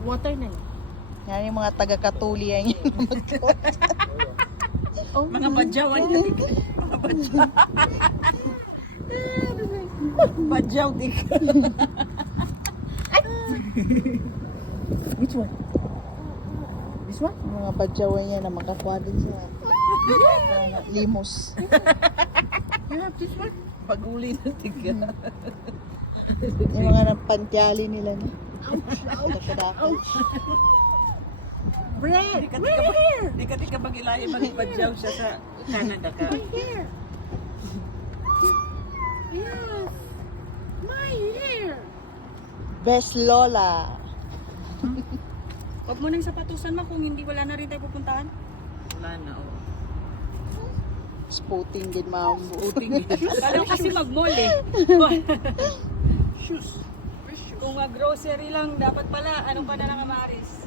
Water na lang. Yan yung mga taga-Katulian yan. Oh, Mga badyawan yun. Mga badyaw. Badyaw dik. which one? This one? Mga badyawan yan na makakuha din sa limos. You have this one? Paguli na tiga. Yung mga pantyali nila na. Ouch! Bread! Di ka mag-ilaya mag-badyaw siya sa Canada ka. My hair! Yes! My hair! Best Lola. Huwag mo nang sapatusan mo kung hindi wala na rin tayo pupuntahan. Wala na, oh. Spooting din, ma'am. Uting. Kala ko kasi mag-mall eh. Shoes. Kung mag-grocery lang, dapat pala, ano pa na lang amaris?